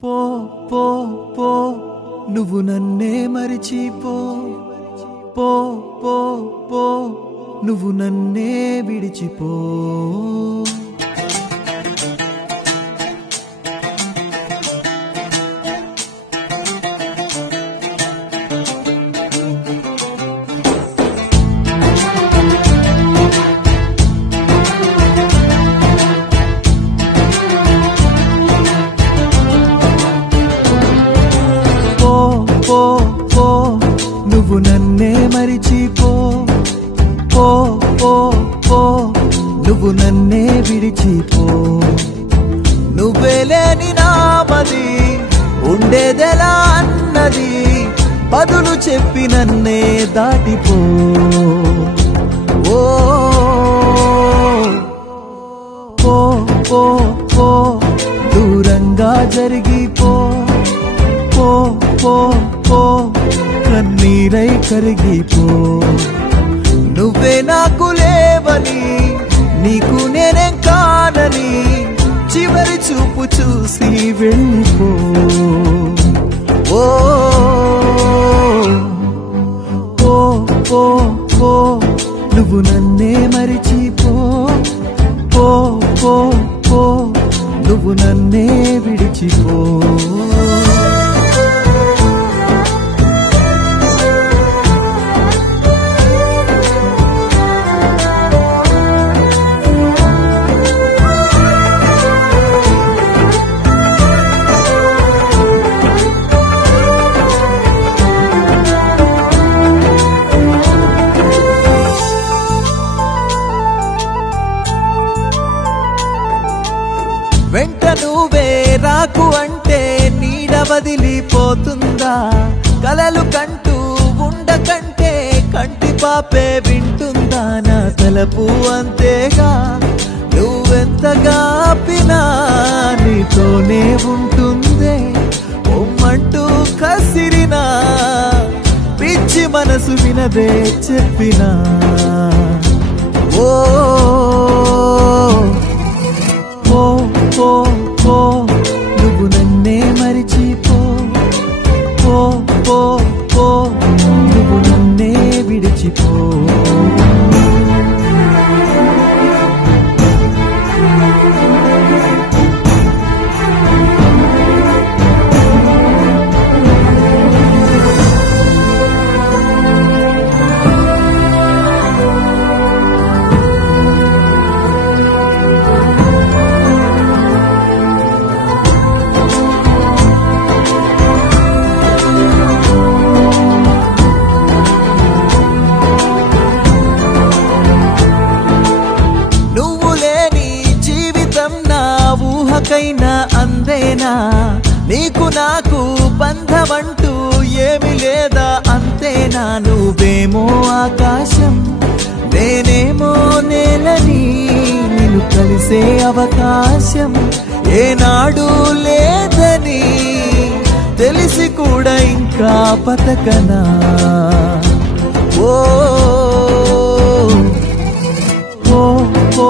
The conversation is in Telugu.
పో పో పో నువ్వు నన్నే మరిచిపో పో పో పో నువ్వు నన్నే విడిచిపో నువ్వు నన్నే మరిచిపో పో పో పో నువ్వు నన్నే విడిచిపో నువ్వే లేని నామది ఉండేదెలా అన్నది బదులు చెప్పి నన్నే దాటిపో ఓ పో పో పో దూరంగా జరిగిపో పో పో పో కన్నీరై కరిగిపో నువ్వే నాకు లేవని నీకు నేనే కానని చివరి చూపు చూసి వెళ్ళిపో ఓ పో పో పో నువ్వు నన్నే మరిచిపో పో పో పో నువ్వు నన్నే విడిచిపో వెంట నువ్వే రాకు అంటే నీడ వదిలిపోతుందా కలలు కంటూ ఉండకంటే కంటి పాపే వింటుందా నా తలపు అంతేగా నువ్వెంతగా ఆపినా నీతోనే ఉంటుందే ఒమ్మంటూ కసిరినా పిచ్చి మనసు వినదే చెప్పినా ఓ పో పో పో నువ్వు నన్నే మరిచిపో పో పో పో నువ్వు నన్నే విడిచిపో ఊహకైనా అందేనా నీకు నాకు బంధమంటూ ఏమి లేదా అంతేనా నువ్వేమో ఆకాశం నేనేమో నేలని నిన్ను కలిసే అవకాశం ఏనాడు లేదని తెలిసి కూడా ఇంకా బతకనా ఓ పో పో